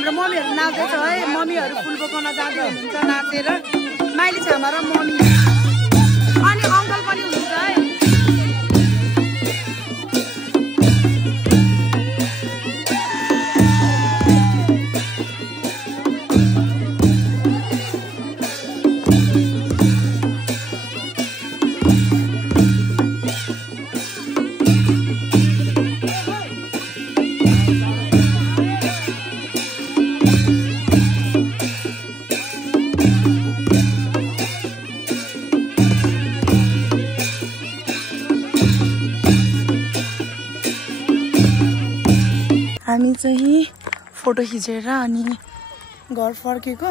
हाम्रो मम्मीहरू नाच्दैछ है मम्मीहरू फुल बोकाउन जाँदै हुनुहुन्छ नाचेर माइली छामा र मम्मी अनि अङ्कल पनि हुनुहुन्छ है हामी चाहिँ फोटो खिचेर अनि घर फर्केको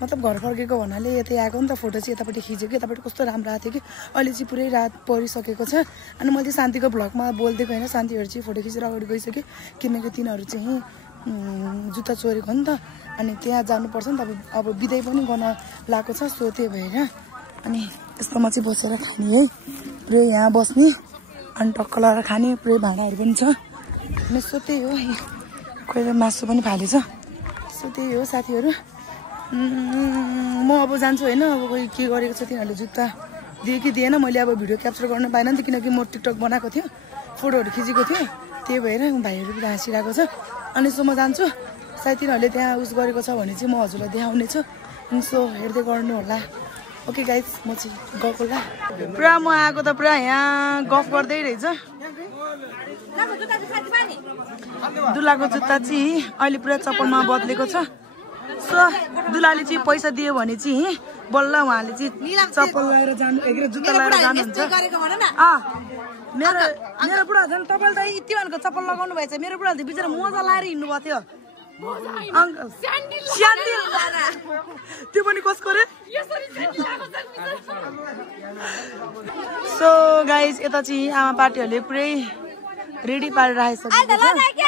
मतलब घर फर्केको भन्नाले यतै आएको नि त फोटो चाहिँ यतापट्टि खिचेको यतापट्टि कस्तो राम्रो आएको थियो कि अहिले चाहिँ पुरै रात परिसकेको छ अनि मैले शान्तिको भ्लगमा बोलिदिएको होइन शान्तिहरू चाहिँ फोटो खिचेर अगाडि गइसक्यो किनकि तिनीहरू चाहिँ जुत्ता चोरेको हो नि त अनि त्यहाँ जानुपर्छ नि त अब बिदाई पनि गर्न लागेको छ सो त्यही भएर अनि यस्तोमा चाहिँ बसेर खाने है पुरै यहाँ बस्ने अनि टक्क लगाएर खाने पुरै भाँडाहरू पनि छ अनि सो त्यही हो कोही मासु पनि फालेछ सो त्यही हो साथीहरू म अब जान्छु होइन अब कोही के गरेको छ तिनीहरूले जुत्ता दिए कि दिएन मैले अब भिडियो क्याप्चर गर्न पाइनँ नि त किनकि म टिकटक बनाएको थियो फोटोहरू खिचेको थियो त्यही भएर भाइहरू पनि हाँसिरहेको छ अनि सो म जान्छु सायद तिनीहरूले त्यहाँ उस गरेको छ भने चाहिँ म हजुरलाई देखाउने छु अनि सो हेर्दै गर्नु होला ओके गाइज म चाहिँ गएको ल पुरा म आएको त पुरा यहाँ गफ गर्दै रहेछ दुलाको जुत्ता चाहिँ अहिले पुरा चप्पलमा बदलेको छ सो दुलाले चाहिँ पैसा दियो भने चाहिँ बल्ल उहाँले चाहिँ चप्पल लगाएर जानु जुत्ता लगाएर जानुहुन्छ मेरो बुढा झन् तपाईँले त यति भनेको चप्पल लगाउनु भएछ मेरो बुढाले बिचरा मोजा लगाएर हिँड्नु भएको थियो त्यो पनि कसको रे सो गाइज यता चाहिँ आमा पार्टीहरूले पुरै रेडी पारेर राखिसकेको छ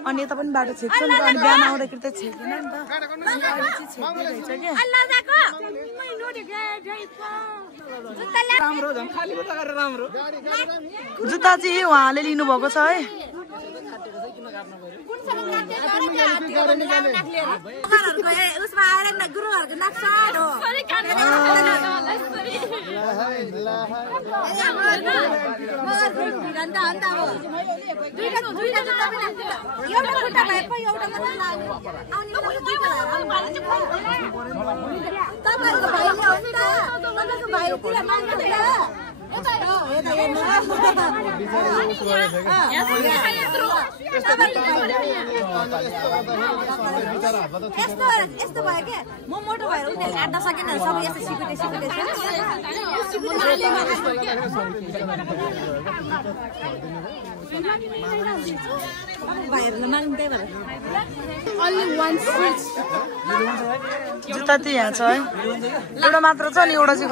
अनि यता पनि बाटो छेक्छ नि त अनि बिहान आउँदाखेरि त छेक्दैन नि त जुत्ता चाहिँ उहाँले लिनुभएको छ है यस्तो भयो के म मोटो भएर उनीहरू काट्न सकेन सबै यस्तो सिकुटे जुत्ता चाहिँ यहाँ छ है एउटा मात्र छ नि एउटा चाहिँ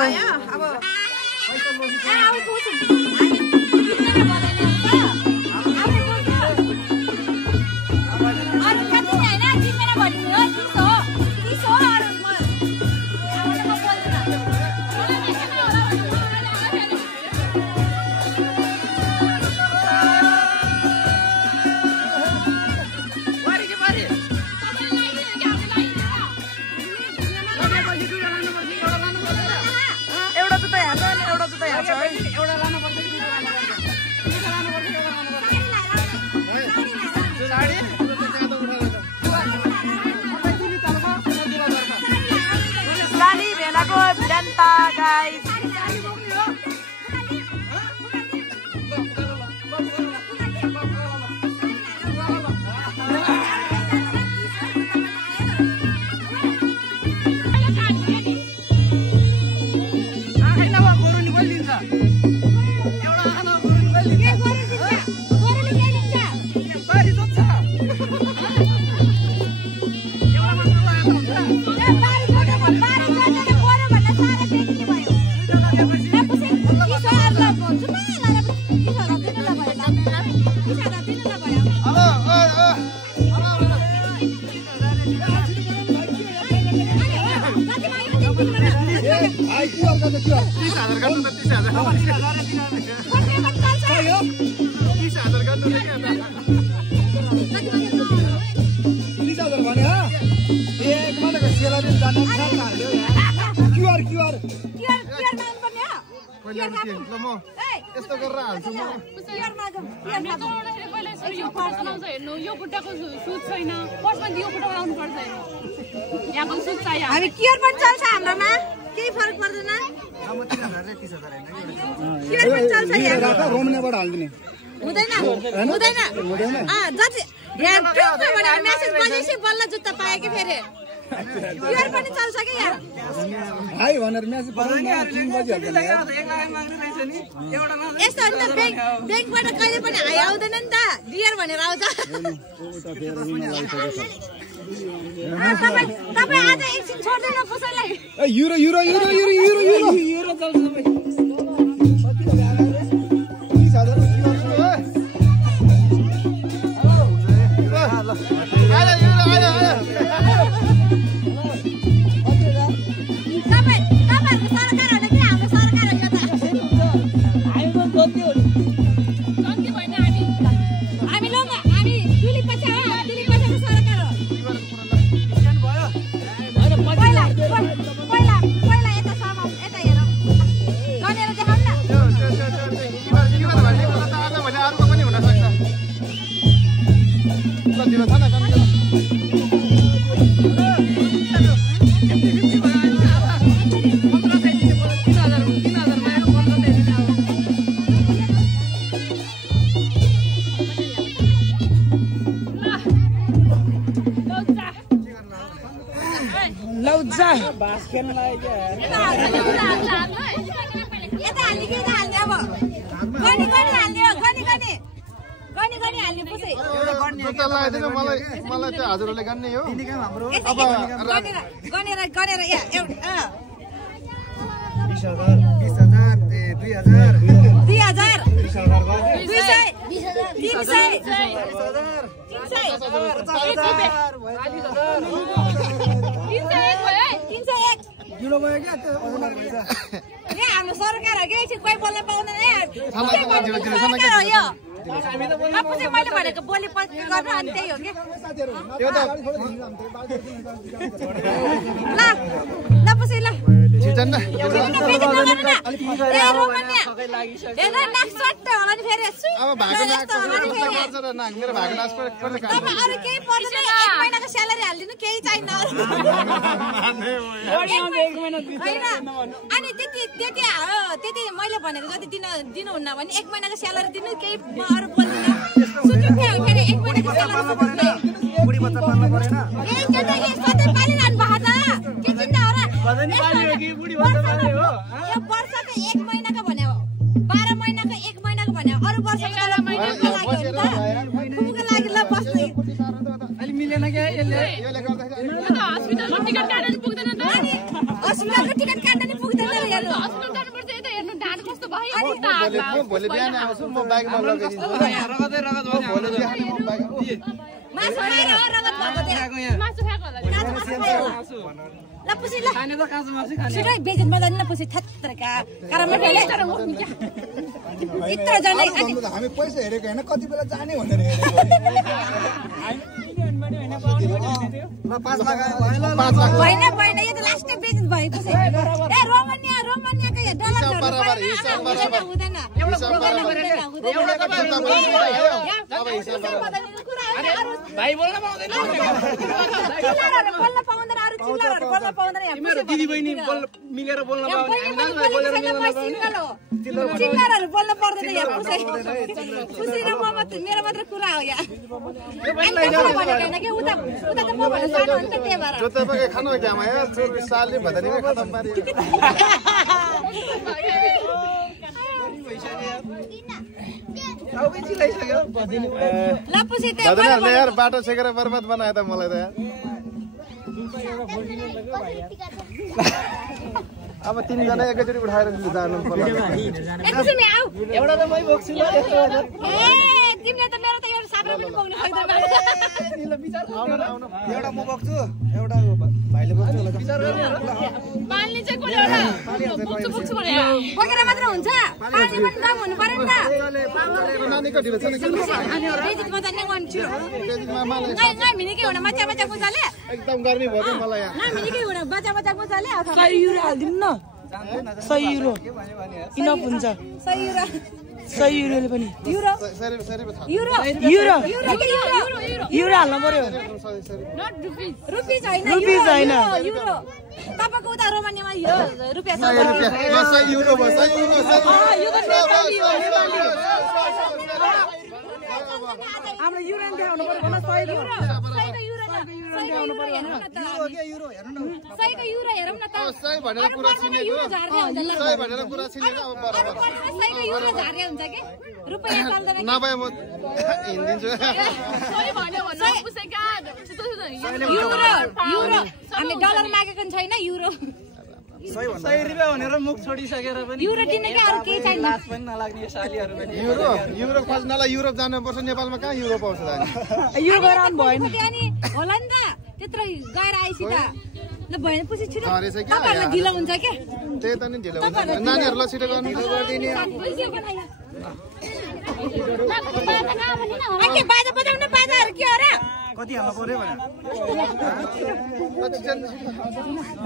पियर खाऊ ल म यस्तो गरेर हाल्छु म पियर मागौ पियर हामी खाऊ त पहिले यो पर्सन आउँछ हेर्नु यो खुट्टाको सुट छैन फर्स्टमा यो खुट्टा आउनु पर्छ हेर्नु यहाँको सुट चाहियो हामी कियर पनि चल्छ हाम्रोमा केही फरक पर्दैन कियर पनि चल्छ यहाँ रोमनेबाट हाल्दिने हुँदैन हुँदैन जति यहाँ ट्रुपमा भने मेसेज बजेपछि बल्ल जुत्ता पाए कि फेरि कियर पनि चल्छ कि यहाँ हाई भनेर मेसेज पठाउनु न 3 बजे हाल्दैन यस्तो हो नि त ब्याङ्कबाट कहिले पनि हाई आउँदैन नि त डियर भनेर आउँछ तपाईँ आज एकछिन छोड्दैन कसैलाई युरो चल्छ सबै बाटो छेकेर बर्बाद बनायो त मलाई त अब 3 जना एकैचोटी उठाएर जानु पर्ला एउटा त मै बोक्छु ल 1000 तिमीले त मेरो त एउटा साब्रा पनि बोक्नु सक्दैन एउटा म बोक्छु एउटा भाइले बोक्छ होला विचार गर्ने पानी चाहिँ कुन एउटा बोक्छु भने बोकेर मात्र हुन्छ पानी पनि कम हुनु पर्यो नि त नानीको ढिलो छ नि बेजित बजाउने वन्छु गाई मिनिकै हुन मचा मचा बुझाले एकदम गर्मी भयो मलाई यहाँ ना मिनिकै हुन बचा बचा बुझाले युरो हाल्दिनु न 100 युरो इनफ हुन्छ 100 युरोले पनि युरो हाल्नु पर्यो रुपिज हैन तपाईको उता रोमानियामा यो रुपैयाँ हाम्रो युरो देखाउनु पर्यो भन्न 100 युरो देखाउनु पर्यो हैन सहीको युरो हेरौँ न त सही भनेर कुरा छिनेको सही भनेर कुरा छिनेको अब बराबर सहीको युरो झार्या हुन्छ के रुपैयाँ चल्दैन नभए म हिँडिदिन्छु सही भन्यो भने पुसेका युरो हामी डलर मागेको छैन युरो 100 रुपैयाँ भनेर मुख छोडिसकेर पनि युरो दिने के अरु केही छैन लास पनि नलाग्ने यो सालीहरु पनि युरोप खोज्नलाई युरोप जानुपर्छ नेपालमा कहाँ युरोप आउँछ त युरो गएर आउनु भएन अनि होला नि त त्यत्रो गएर आइसी त ल भएन पछि छिटो झरेछ के तपाईहरुलाई ढिलो हुन्छ के त्यही त नि ढिलो हुन्छ नानीहरुलाई छिटो गर्नु गर्दिने के बाजा बजाउन बाजाहरु के हो र कति हाल्नु पर्यो भने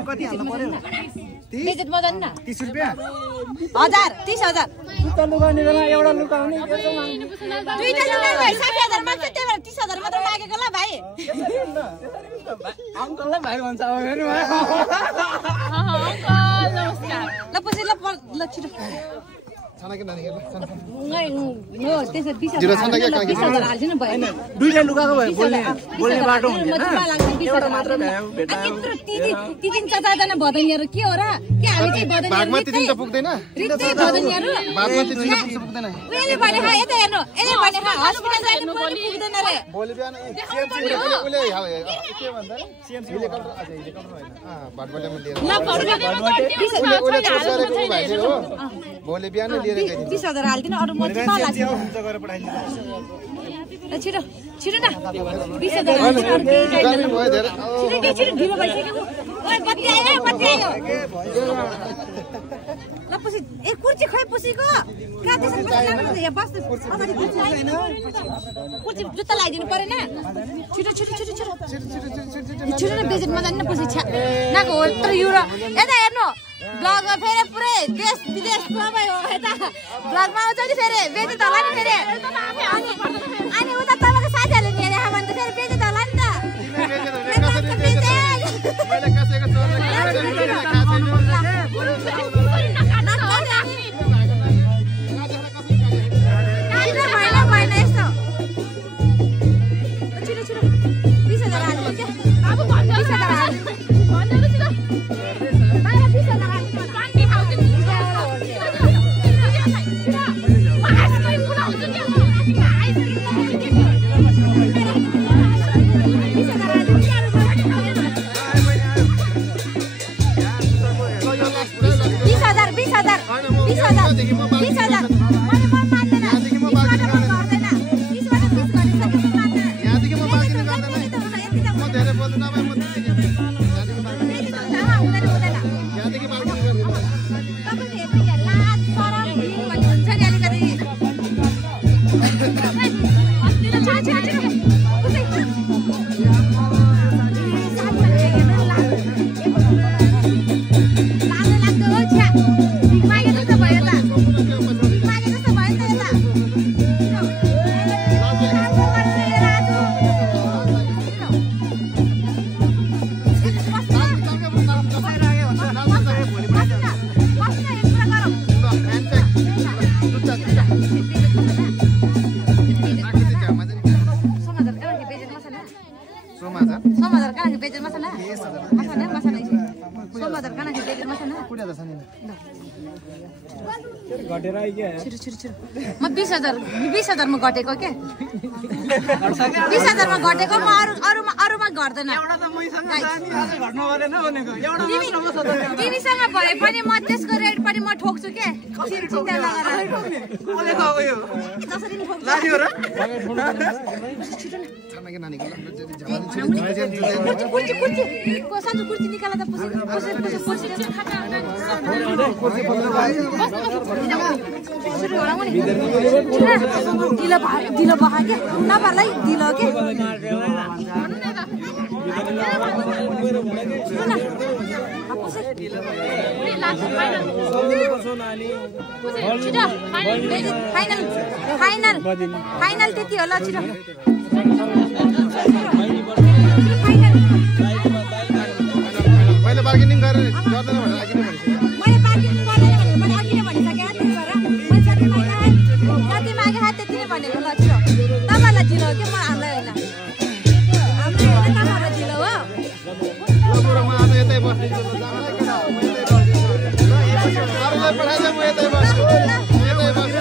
कति हाल्नु पर्यो बेजेट बजाउन न 30 रुपैयाँ 30,000 जुत्ता लुगाउने बेला एउटा लुकाउने दुईटा लुगा भाइ 60,000 माग्छ त्यही भएर 30,000 मात्र मागेको ल भाइ अङ्कललाई भाइ भन्छ अब फेरि अङ्कल नमस्कार ल पछि ल छिटो छानाके नानी हेर्नु हो त्यसै 20,000 हाल्दिनु भयो दुईटा लुगाको भयो बोल्ने बाटो हुन्छ एउटा मात्र भ्यायो भेटायो तिन चारजना भदैनीहरु के हो र के हामी चाहिँ भदैनीहरु भागमा त्यति त पुग्दैन रित्तै भदैनीहरु भागमा त्यति त पुग्दैन उले भने हा यता हेर्नु यसले भने हा हस्पिटल जानु पुग्दैन रे भोलि बिहान उले के भन्छ सीएमसी हेलिकप्टर अच्छा हेलिकप्टर हैन भाटबलेमा लिएर उले चोट गरेको भाइले हो भोलि बिहान लिएर गइदिन्छ 30,000 हाल्दिनु अरु म चाहिँ पाला गरेर पठाइदिनु छिटो छिटो न 20,000 हाल्दिनु अरु केही छैन छिटो ढिलो भइसक्यो ओइ बत्ती आयो ल पछि ए कुर्सी खै पसीको कहाँ त्यसरी बस्नु यहाँ बस्नु कुर्सी जुत्ता लगाइदिनु परेन छिटो न बेजेटमा जान्न पछि छ्या नाको हो तर युरो यता हेर्नु ब्लगमा फेरि पुरै देश विदेश सबै हो यता ब्लगमा आउँछ नि फेरि बेजेट होला नि फेरि अनि उता तपाईँको साथीहरूले नि हेरे भने त फेरि बेजेट होला नि त मैले कसैको चोरले म 20,000 मा घटेको के 20,000 मा घटेको म अरुमा घट्दैन तिमीसँग भए पनि म त्यसको रेट पनि म ठोक्छु के चिन्ता कुर्सी निकाला त ढिलो भयो के नपालाई ढिलो के फाइनल त्यति हो ल छिटो मैले बार्गेनिङ गरेर गर्दैन भनेर अघि नै भनिसकेँ मैले बार्गेनिङ गर्दैन भने मैले अघि नै भनिसकेँ त्यही भएर मैले जति मागे त्यति नै भनेको ल छिटो तपाईँलाई ढिलो हो कि म हामीलाई होइन तपाईँहरूलाई ढिलो हो म आज यतै बस्दिन्छु अरूलाई पठाइदिए म यतै बस्छु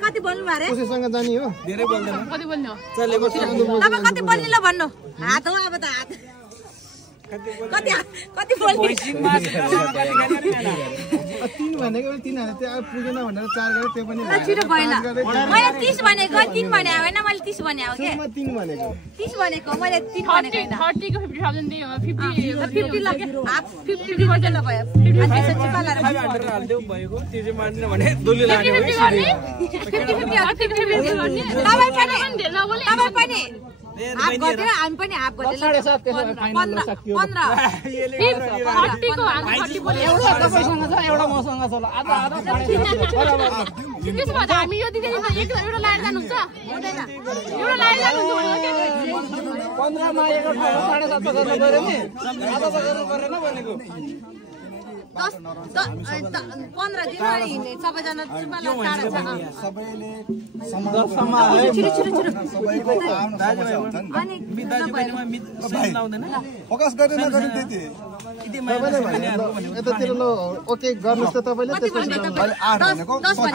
कति बोल्नु भरे खुसीसँग जानी हो धेरै बोल्दैन कति बोल्नु चलेको तपाईं कति बोल्नु ल भन्नु हात हो अब त हात कति बोल्नु तीन भनेको तीन हाने त्यो अब पुगेन भनेर चार गरे त्यो पनि छिटो भएन मैले 30 भनेको 3 भने हैन मैले 30 भने हो के म तीन भनेको 30 भनेको मैले 3 भनेको हैन 30 को 50,000 दियो 50 लाग्यो हाफ 50 गर्दैन भयो अनि त्यसपछि चिपालाएर हाल्दियो भएको त्यो चाहिँ मान्दिन भने दुली लाग्यो तपाईं पनि हाफ गर्थ्यो हामी पनि हाफ गर्थ्यो 7.5 त्यसो भए फाइनल सकियो 15 30 को हामी 30 बोले एउटा तपाईसँग छ एउटा मसँग छ ल आधा आधा त्यसो भए हामी यो दिदीले एउटा लाएर जानुहुन्छ हुँदैन एउटा लाएर जानुहुन्छ 15 मा एक ठाउँ 7.5 गर्नु पर्यो नि आधा गर्नु परेन भनेको 15 दिन हिँड्ने सबैजना चुपाला टाढा छ सबैले अनि फोकस गर्ने नगर्ने त्यति यतातिर ल ओके गर्नुहोस् त तपाईँले त्यसपछि अहिले 8 भनेको 45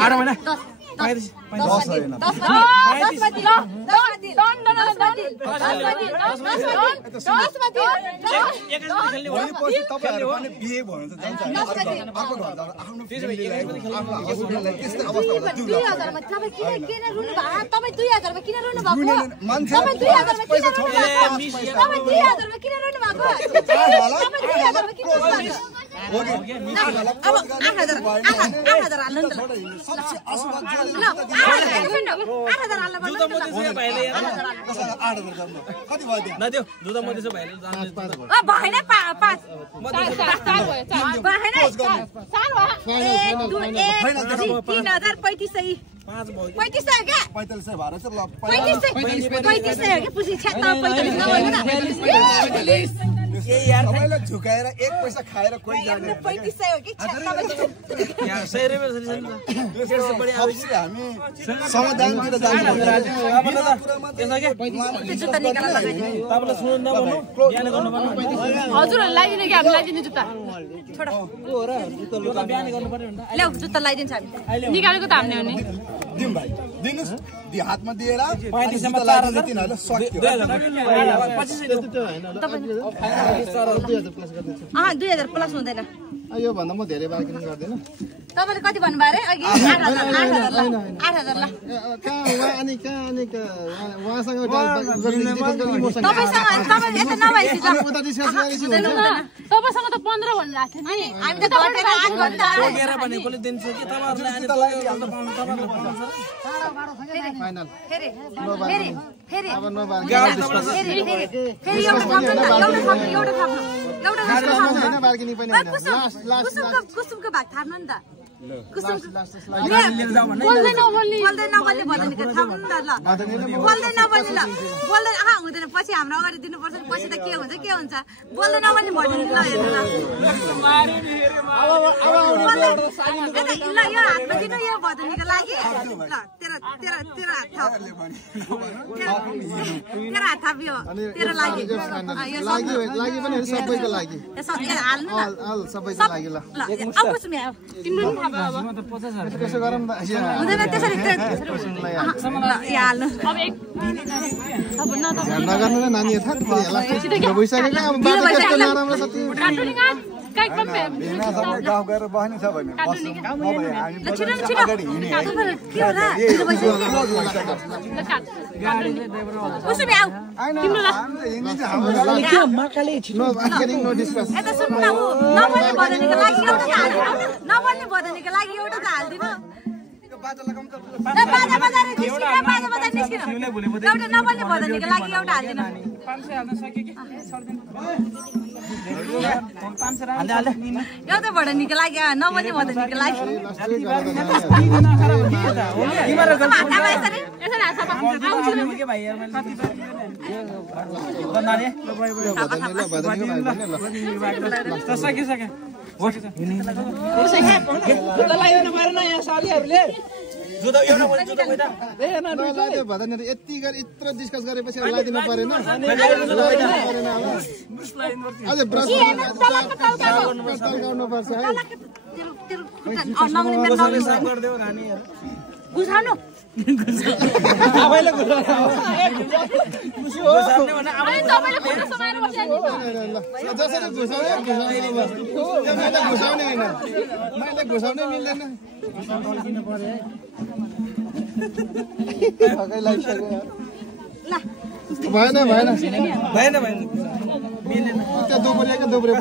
सबैले झुकाएर 1 पैसा खाएर कोही जाने 3500 हो कि यहाँ 100 रुपैयाँ हामी समाधानतिर जान्छ जुत्ता निकालेर लगाइदिनु तपाईलाई सुन्नु नभन्नु बिहान गर्नुपर्ने हजुरहरु लगाइदिनु कि हामी लगाइदिनु जुत्ता छोडा हो र जुत्ता बिहान गर्नुपर्ने हुन्छ ल्याउ जुत्ता लगाइदिन्छ हामी निकालेको त हामीले हो नि दिउँ भाइ दिनुस् दि हातमा दिएर 35 मा 4000 तिनीहरुले सक्यो 2000 प्लस हुँदैन यो भन्दा म धेरै बार्गेनिङ गर्दिन तपाईले कति भन्नुभयो रे अघि 8000 ल अनि उहाँसँग मसँग तपाईसँग तपाई यता नभएपछि उता डिस्कस गरेपछि हुन्छ तपाईसँग त 15 भन्नु लाग्थ्यो नि हामी त घटेर 8 भन्दा बोकेर भनेकोले दिन्छ कि तपाईहरुले अनि फाइनल फेरि अब नबार्गेनिङ फेरि एउटा हैन बार्गेनिङ पनि हैन कुसुमको भाग थाप्नु नि त बोल्दै नबोल्ने बोल्दै थाप्नु नि त ल बोल्दै नबोल्ने ल बोल्दै हुँदैन पछि हाम्रो अगाडि दिनुपर्छ पछि त के हुन्छ बोल्दै नबोल्ने भन्नु ल हेर्नु ल यो हातमा दिनु यो भदनीको लागि ल तेरो हात थाप तेरो हात थाप्यो तेरो लागि लागि पनि सबैको लागि हाल्नु अल सबैको लागि ल अब कुसुमी आयो तिम्रो पनि थाहा भयो त्यसो गरौँ न हुँदैन त्यसरी हाल्नु अब एक अब न त नगर्नु न नानी थाक भइसकेको अब बाटो त्यस्तो नराम्रो छ त्यो काटुनिङ काई कम पे बिना सबै गाउँ गएर बस्ने छ भने बस्छौँ नभए हामी अगाडि हिँड्ने के होला कुसुमी आऊ तिम्रो के मकाले छिनो बार्गेनिङ नो डिस्कस यता सुन्नु न नबोल्ने बदनीको लागि एउटा नबोल्ने बदनीको लागि एउटा त हाल्दिनु बाजा निस्किनु एउटा नबोल्ने बदनीको लागि एउटा हाल्दिनु 500 हाल्न सक्यो कि छोड्दिनु 500 एउटा बदनीको लागि नबोल्ने बदनीको लागि यति गरी यत्रो डिस्कस गरेपछि लगाइदिनु परेन अझ ब्रस गर्नुपर्छ है गुसाउनु आफैले जसरी घुसाउने होइन मैले घुसाउनै मिल्दैन भएन त्यो दोब्रे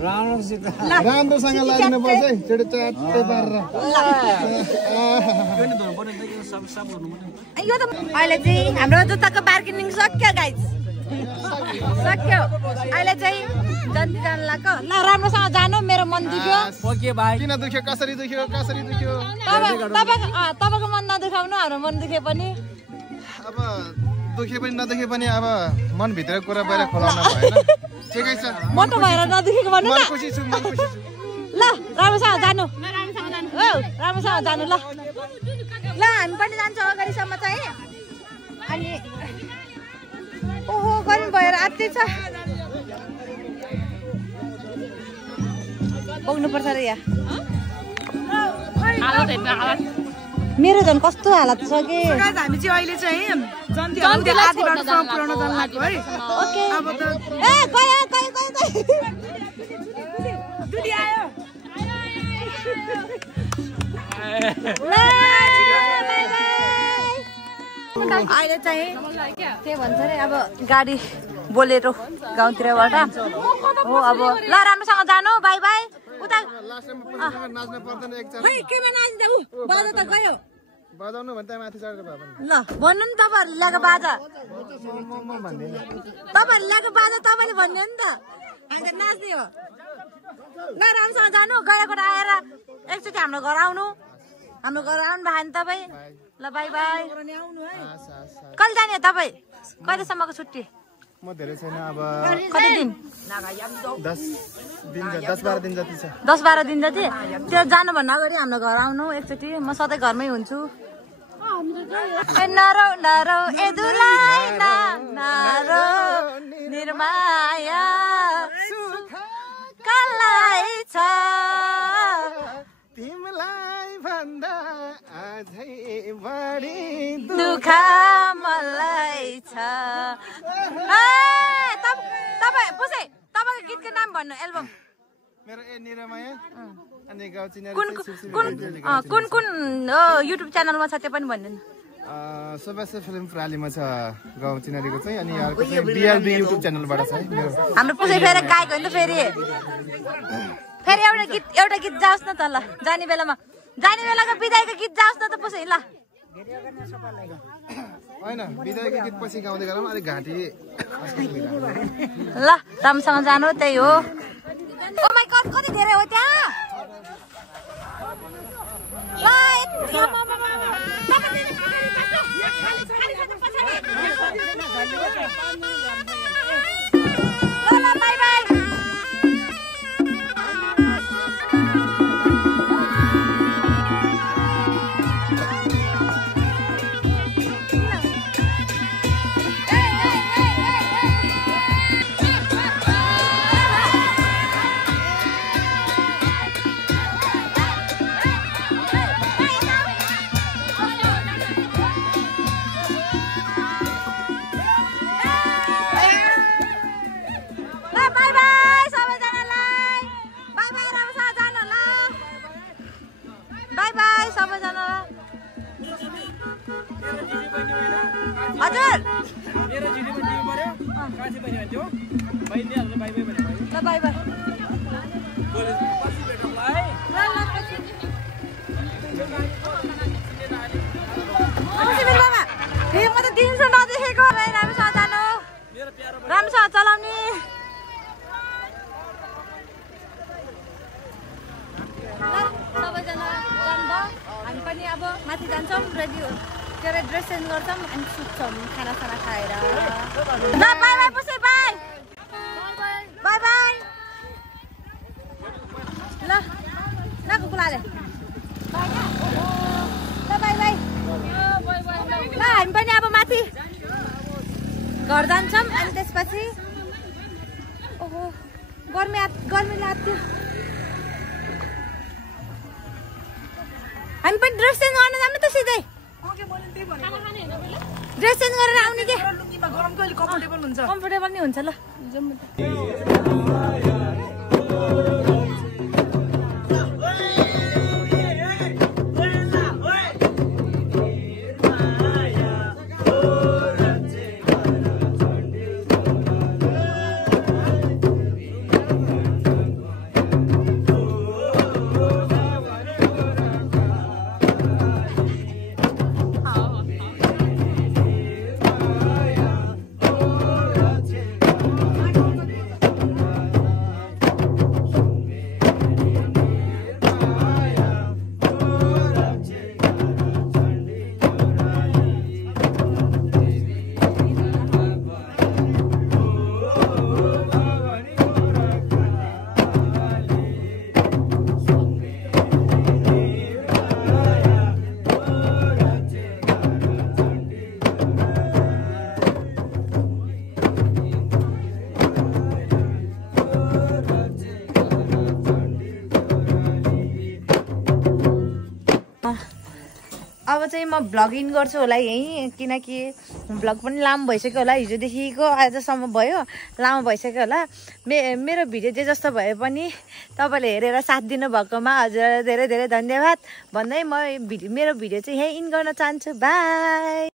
राम्रोसँग लागिनु पर्छ है च्याट्टै पारेर यो त अहिले चाहिँ हाम्रो जुत्ताको बार्गेनिङ सक्यो गाइज सक्यो अहिले चाहिँ जन्ती जानु लाग्यो ल राम्रोसँग जानु मेरो मन दुख्यो ओके भाइ किन दुख्यो कसरी दुख्यो तपाईँको मन नदुखाउनु हाम्रो मन दुखे पनि अब दुखे पनि नदुखे पनि अब मनभित्रको कुरा बाहिर खोलाउन भएन ठिकै छ मोटो भएर नदुखेको भन्नु मन न खुसी छु मन खुसी छु ल राम्रोसँग जानु हो राम्रोसँग जानु ल ल हामी पनि जान्छौँ अगाडिसम्म चाहिँ अनि ओहो गर्मी भएर आत्ति छ पुग्नुपर्छ र यहाँ मेरो झन् कस्तो हालत छ कि हामी चाहिँ अहिले चाहिँ जन्तीहरुसम्म पुर्याउन जानु लाग्यो है ओके अब त ए गयो दुली आयो अहिले चाहिँ के भन्छ अरे अब गाडी बोलेरो गाउँतिरबाट हो अब ल राम्रोसँग जानु बाई बाई उता नाच्न पर्दैन एकचोटि खै केमा नाच्दै उ बाजा त गयो बजाउनु भन्दा माथि चढेर भए पनि ल भन्नु नि तपाईँहरू ल्याएको बाजा म भन्दिनँ तपाईँहरू ल्याएको बाजा तपाईँले भन्यो नि त अन्त नाच्ने हो ल राम्रोसँग जानु गएकोबाट आएर एकचोटि हाम्रो घर आउनु भयो नि तपाईँ ल बाई बाई कहिले जाने हो तपाईँ कहिलेसम्मको छुट्टी म धेरै छैन अब कति दिन 10-12 दिन जति छ 10-12 दिन जति त्यो जानुभन्दा अगाडि हाम्रो घर आउनु एकचोटि म सधैँ घरमै हुन्छु नरौ नरौ ए दुलाई नारो निर्माया कलाई छ तिमीलाई भन्दा अझै बढी दुःख मलाई छ तपाईँ पुसे तपाईँको गीतको नाम भन्नु एल्बम मेरो ए निरमाया अनि गाउँ चिनारी कुन कुन युट्युब च्यानलमा छ त्यो पनि भन्नु सबैसे फिल्म प्रालीमा छ गाउँ चिनारीको चाहिँ अनि अर्को चाहिँ बिआरबी युट्युब च्यानलबाट छ है मेरो हाम्रो पुसे फेरि गाएको नि त फेरि एउटा गीत जाओस् न त ल जाने बेलाको बिदाईको गीत जाओस् न त पुसे ल होइन बिदाईको गीत पछि गाउँदै गरौँ अलिक घाँटी ल राम्रोसँग जानु त्यही हो ओ माइ गॉड कति धेरै हो त्यहाँ ल बाई बाई राम्रोसँग चलाउने सबैजना जानुभयो हामी पनि अब माथि जान्छौँ रेडी हो के अरे ड्रेस चेन्ज गर्छौँ अनि सुत्छौँ खानासाना खाएर ल बाई बाई पुसे बाई बाई बाई ल कुकुलाले ल बाई बाई ल हामी पनि अब माथि घर जान्छौँ अनि त्यसपछि ओहो गर्मी लाग्थ्यो हामी पनि ड्रेस चेन्ज गर्न जानु त सिधै ड्रेस चेन्ज गरेर आउने के गरमको अलिक कम्फर्टेबल नै हुन्छ ल म भ्लग इन गर्छु होला यहीँ, किनकि भ्लग पनि लामो भइसक्यो होला, हिजोदेखिको आजसम्म भयो, लामो भइसक्यो होला। मेरो भिडियो जे जस्तो भए पनि तपाईँले हेरेर साथ दिनुभएकोमा हजुर धेरै धेरै धन्यवाद भन्दै म मेरो भिडियो चाहिँ यहीँ इन गर्न चाहन्छु। बाई।